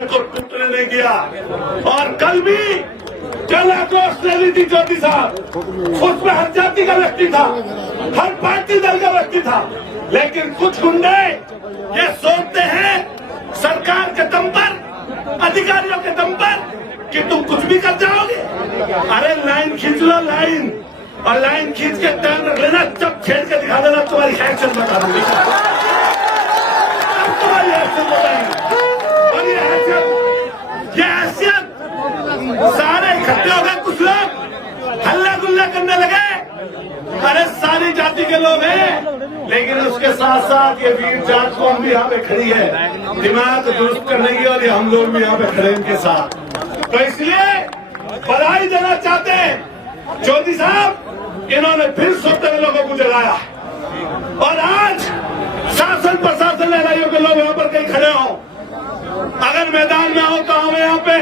को टूटने नहीं दिया। और कल भी जल आक्रोश रैली थी ज्योति साहब, उसमें हर जाति का व्यक्ति था, हर पार्टी दल का व्यक्ति था, लेकिन कुछ गुंडे ये सोचते हैं सरकार के दम पर, अधिकारियों के दम पर कि तुम कुछ भी कर जाओगे। अरे लाइन खींच लो, लाइन, और लाइन खींच के टाइम रख लेना, जब छेड़ के दिखा देना, तुम्हारी एक्शन बता दूंगी, तुम्हारी एक्शन बताएंगे। और ये हैसियत सारे इकट्ठे हो गए, कुछ लोग हल्ला गुल्ला करने लगे। अरे सारी जाति के लोग हैं, लेकिन उसके साथ साथ ये वीर जात को हम भी यहाँ पे खड़ी है दिमाग दुरुस्त करने की, और ये हम लोग भी यहाँ पे खड़े इनके साथ। तो इसलिए बधाई देना चाहते हैं ज्योति साहब, इन्होंने फिर 70 लोगों को जगाया। और आज शासन प्रशासन लड़ाइयों के लोग यहाँ पर कहीं खड़े हो, अगर मैदान में हो तो आवे यहाँ पे,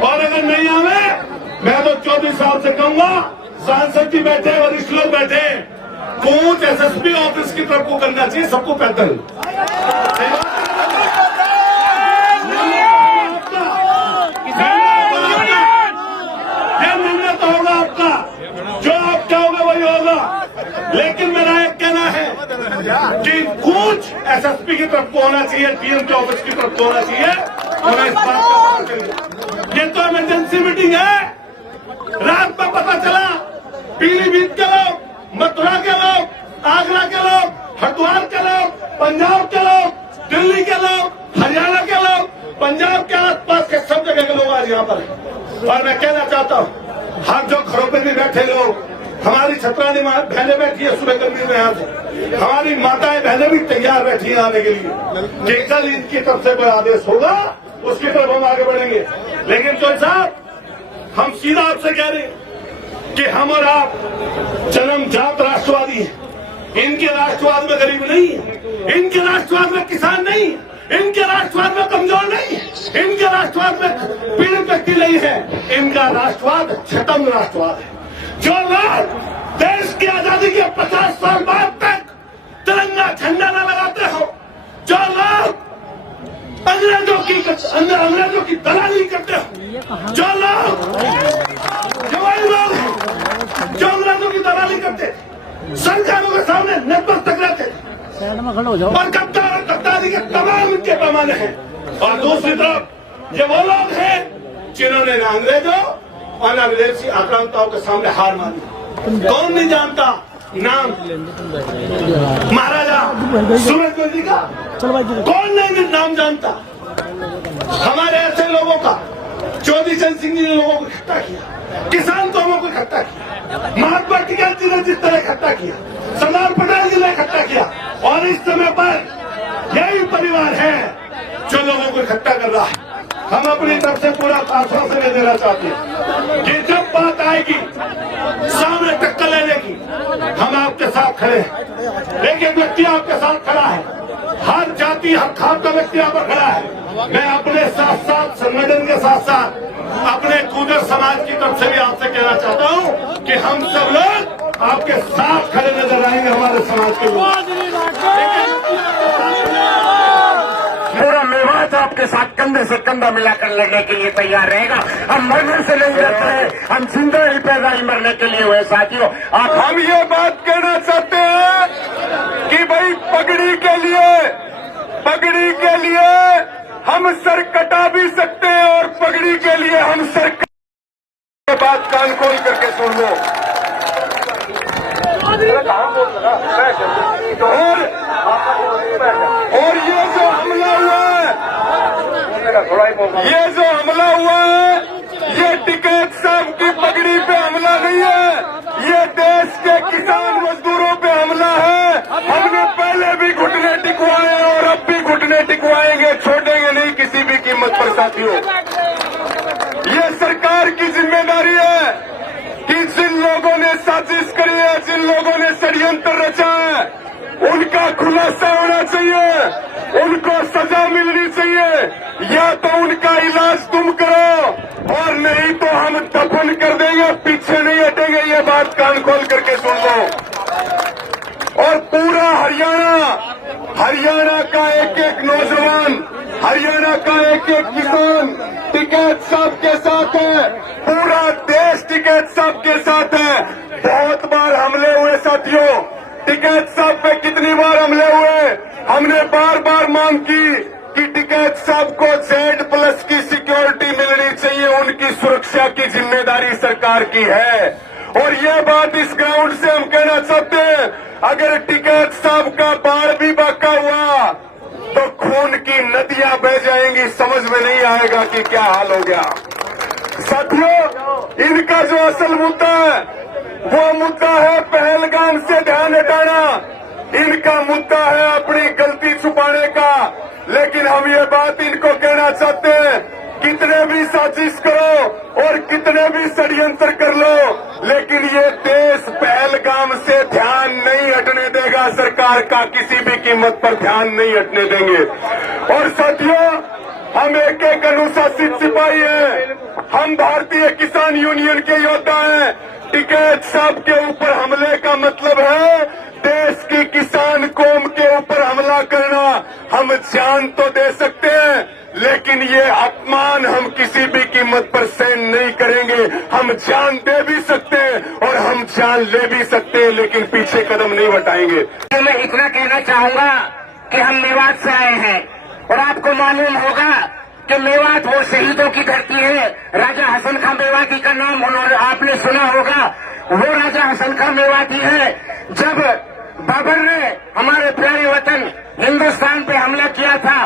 और अगर नहीं आवे, मैं तो चौधरी साहब से कहूंगा, सांसद जी बैठे, वरिष्ठ लोग बैठे, कूच एसएसपी ऑफिस की तरफ को करना चाहिए सबको पैदल। यह निर्णय तो होगा आपका, जो आप चाहोगे वही होगा। लेकिन मेरा एक कहना है कि कूच एसएसपी की तरफ को होना चाहिए, डीएम के ऑफिस की तरफ को होना चाहिए। और इस बात का ये तो इमरजेंसी मीटिंग है, रात में पता चला पीलीभीत के लोग, मथुरा के लोग, आगरा के लोग, हरिद्वार के लोग, पंजाब के लोग, दिल्ली के लोग, हरियाणा के लोग, पंजाब के आसपास के सब जगह के लोग आज यहाँ पर हैं। और मैं कहना चाहता हूँ, हर जो घरों पे भी बैठे लोग, हमारी छतरानी बहनें बैठी है सुबह गर्मी में, यहाँ से हमारी माताएं बहनें भी तैयार बैठी हैं आने के लिए कि कल इनकी तरफ से कोई आदेश होगा, उसकी तरफ हम आगे बढ़ेंगे। लेकिन तो साहब, हम सीधा आपसे कह रहे हैं कि हम और आप जन्मजात राष्ट्रवादी हैं। इनके राष्ट्रवाद में गरीब नहीं है, इनके राष्ट्रवाद में किसान नहीं है, इनके राष्ट्रवाद में कमजोर नहीं है, इनके राष्ट्रवाद में पीड़ित व्यक्ति नहीं है। इनका राष्ट्रवाद छठम राष्ट्रवाद है। जो लोग देश की आजादी के 50 साल बाद तक तिरंगा झंडा न लगाते हो, जो लोग अंग्रेजों की दलाली करते हो, जो लोग वही लोग हैं जो अंग्रेजों की दलाली करते, सरकारों के सामने नतमस्तक रहते और गद्दारी के तमाम उनके पैमाने हैं। और दूसरी तरफ ये वो लोग हैं जिन्होंने न अंग्रेजों और न विदेशी आक्रांताओं के सामने हार मानी। कौन नहीं जानता नाम महाराजा सूरजमल जी का, कौन नहीं नाम जानता हमारे ऐसे लोगों का। चौधरी चंद सिंह जी ने लोगों को इकट्ठा किया, किसान कौमों को इकट्ठा किया, महात्मा टिकैत जी ने जिस तरह इकट्ठा किया, सरदार पटेल जी ने इकट्ठा किया, और इस समय पर यही परिवार है जो लोगों को इकट्ठा कर रहा है। हम अपनी तरफ से पूरा आश्वासन देना चाहते हैं कि जब बात आएगी सामने टक्कर लेने की, हम आपके साथ खड़े हैं। एक व्यक्ति आपके साथ खड़ा है, हर जाति हर खाप का व्यक्ति यहाँ पर खड़ा है। मैं अपने साथ साथ संगठन के साथ साथ अपने कूदर समाज की तरफ से भी आपसे कहना चाहता हूँ कि हम सब लोग आपके साथ खड़े नजर आएंगे, हमारे समाज के लोग। पूरा मेवात आपके साथ कंधे से कंधा मिलाकर लड़ने के लिए तैयार रहेगा। हम मरने से नहीं डरते हैं, हम जिंदा ही पैदा ही मरने के लिए हुए साथियों। हम ये बात कहना चाहते हैं कि भाई पगड़ी के लिए हम सर कटा भी सकते हैं, और पगड़ी के लिए हम सर बात कान खोल करके सुन लो। और ये जो हमला हुआ है, ये टिकैत साहब की पगड़ी पे हमला नहीं है, ये देश के किसान मजदूरों पे हमला है। हमने पहले भी घुटने टिकवाए और अब भी घुटने टिकवाएंगे, छोड़ेंगे नहीं किसी भी कीमत पर साथियों। ये सरकार की जिम्मेदारी है कि जिन लोगों ने साजिश करी है, जिन लोगों ने षड्यंत्र रचा है, उनका खुलासा होना चाहिए, उनको सजा मिलनी चाहिए। या तो उनका इलाज तुम करो, और नहीं तो हम दफन कर देंगे, पीछे नहीं हटेंगे। ये बात कान खोल करके सुन लो। और पूरा हरियाणा का एक एक नौजवान हरियाणा का एक एक किसान टिकैत साहब के साथ है, पूरा देश टिकैत साहब के साथ है। बहुत बार हमले हुए साथियों, टिकैत साहब पे कितनी बार हमले हुए। हमने बार बार मांग की कि टिकैत साहब को Z+ की सिक्योरिटी मिलनी चाहिए, उनकी सुरक्षा की जिम्मेदारी सरकार की है। और ये बात इस ग्राउंड से हम कहना चाहते हैं, अगर टिकैत साहब का बाढ़ भी बाका हुआ तो खून की नदियां बह जाएंगी, समझ में नहीं आएगा कि क्या हाल हो गया। साथियों, इनका जो असल मुद्दा है वो मुद्दा है पहलगाम से ध्यान हटाना। इनका मुद्दा है अपनी गलती छुपाने का। लेकिन हम ये बात इनको कहना चाहते हैं, कितने भी साजिश करो और कितने भी षड्यंत्र कर लो, लेकिन ये देश पहलगाम से ध्यान नहीं हटने देगा। सरकार का किसी भी कीमत पर ध्यान नहीं हटने देंगे। और साथियों, हम एक एक अनुशासित सिपाही हैं, हम भारतीय किसान यूनियन के योद्धा हैं। टिकैत साहब के ऊपर हमले का मतलब है देश की किसान कौम के ऊपर हमला करना। हम जान तो दे सकते हैं, लेकिन ये अपमान हम किसी भी कीमत पर सहन नहीं करेंगे। हम जान दे भी सकते हैं और हम जान ले भी सकते हैं, लेकिन पीछे कदम नहीं बढ़ाएंगे। मैं इतना कहना चाहूंगा कि हम मेवात से आए हैं और आपको मालूम होगा कि मेवात वो शहीदों की धरती है। राजा हसन खां मेवाती का नाम आपने सुना होगा। वो राजा हसन खां मेवाती है। जब बाबर ने हमारे प्यारे वतन हिंदुस्तान पे हमला किया था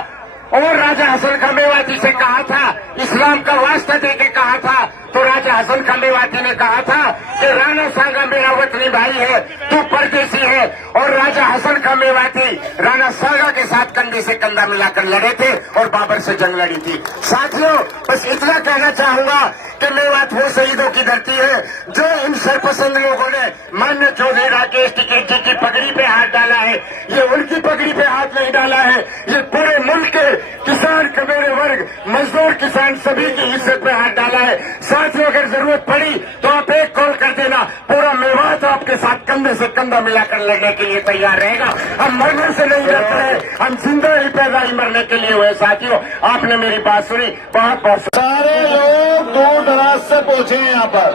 और राजा हसन खां मेवाती से कहा था, इस्लाम का वास्ता देके कहा था, तो राजा हसन खां मेवाती ने कहा था कि राणा सांगा मेरा वतनी भाई है, तू परदेसी है। और राजा हसन खां मेवाती राणा सांगा के साथ कंधे से कंधा मिलाकर लड़े थे और बाबर से जंग लड़ी थी। साथियों, बस इतना कहना चाहूंगा कि मेवात वो शहीदों की धरती है जो इन सरपसंद लोगों ने माननीय चौधरी राकेश टिकैत जी की पगड़ी पे हाथ डाला है। ये उनकी पगड़ी पे हाथ नहीं डाला है, ये पूरे मुल्क के किसान, कमेरे वर्ग, मजदूर किसान सभी की इज्जत पे हाथ डाला है। साथियों, अगर जरूरत पड़ी तो आप एक कॉल कर देना, पूरा मेवात आपके साथ कंधे से कंधा मिलाकर लड़ने के लिए तैयार रहेगा। हम मरने से नहीं डरते हैं, हम जिंदा ही पैदा ही मरने के लिए हुए। साथियों, आपने मेरी बात सुनी, बहुत बहुत सारे लोग दूर दराज से पहुंचे हैं यहाँ पर,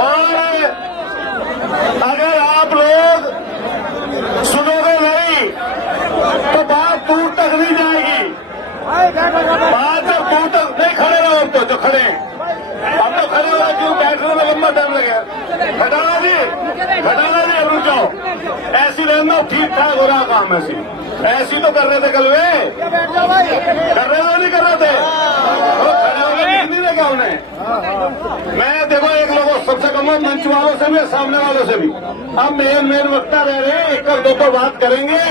और अगर आप लोग सुनोगे नहीं तो बात दूर तक नहीं जाएगी। बात जब दूर तक नहीं, खड़े रहो। अब तो जो खड़े हैं, अब तो खड़े हो, क्यों बैठने में लंबा टाइम लगेगा। घटाना जी, अब रुक जाओ। ऐसी रहना ठीक ठाक हो रहा काम, ऐसी तो कर रहे थे कल वे, कर रहे हो नहीं कर रहे थे, खड़े होकर नहीं देखा उन्हें। मैं देखो, एक लोगों सबसे कम मंच वालों से भी, सामने वालों से भी, अब मेन वक्ता रह रहे हैं, एक दो तो बात करेंगे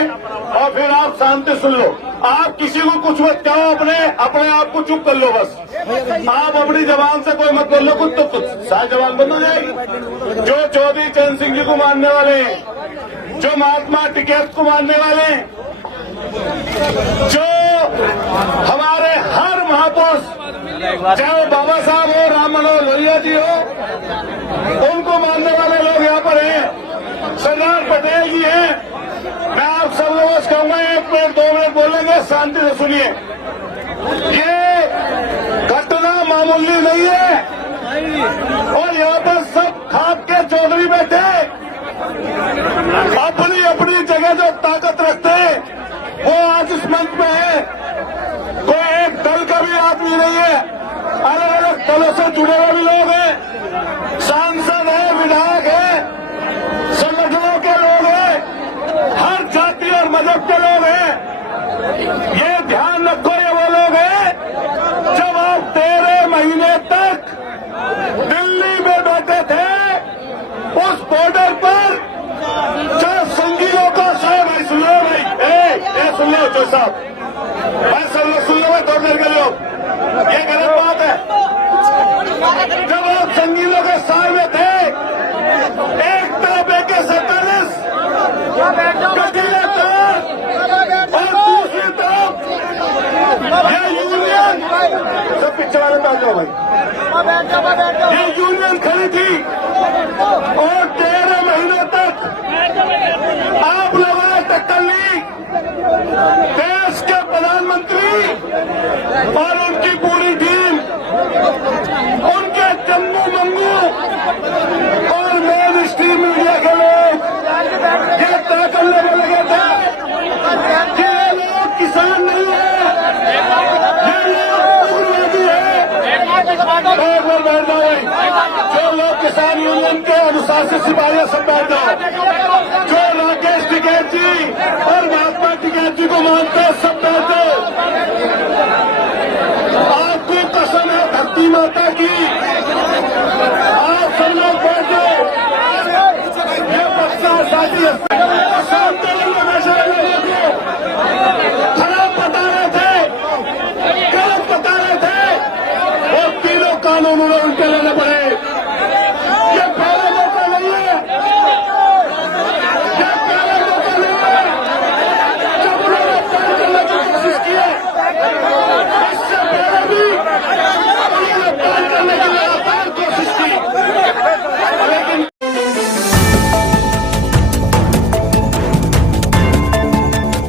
और फिर आप शांति सुन लो। आप किसी को कुछ मत कहो, अपने आप को चुप कर लो। बस आप अपनी जबान से कोई मत बोल लो, कुछ तो कुछ सारी जबान बंद हो जाएगी। जो चौधरी चरण सिंह जी को मानने वाले हैं, जो महात्मा टिकैत को मानने वाले हैं, जो हमारे हर महापुरुष, चाहे बाबा साहब हो, राम मनोहर लोहिया जी हो, उनको मानने वाले लोग यहाँ पर हैं। सरदार पटेल जी हैं। मैं आप सब लोगों से कहूंगा, 1 मिनट 2 मिनट बोलेंगे, शांति से सुनिए। ये घटना मामूली नहीं है और यहाँ पर सब खाक के चौधरी बैठे अपनी अपनी जगह जो ताकत रखते हैं वो आज इस मंच में है। कोई एक दल का भी आदमी नहीं है, अलग अलग दलों से जुड़े हुए भी लोग हैं, सांसद है, विधायक है, संगठनों के लोग हैं, हर जाति और मजहब के लोग हैं। ये ध्यान रखो, ये वो लोग हैं जब आप 13 महीने तक दिल्ली में बैठे थे, उस बॉर्डर पर जो संघियों का साहब भाई, सुन लो भाई, सुन लो जो साहब भाई, सुन लो भाई, थोड़ी देर के लोग, ये गलत बात है। जब आप संघियों के साथ में थे, एक तरफ AK-47 कटीले तार और दूसरी तरफ ये यूनियन, सब पीछे वाले बैठ जाओ भाई, ये यूनियन खड़ी थी और 13 महीने तक आप लोगों ने टक्कर ली। देश के प्रधानमंत्री और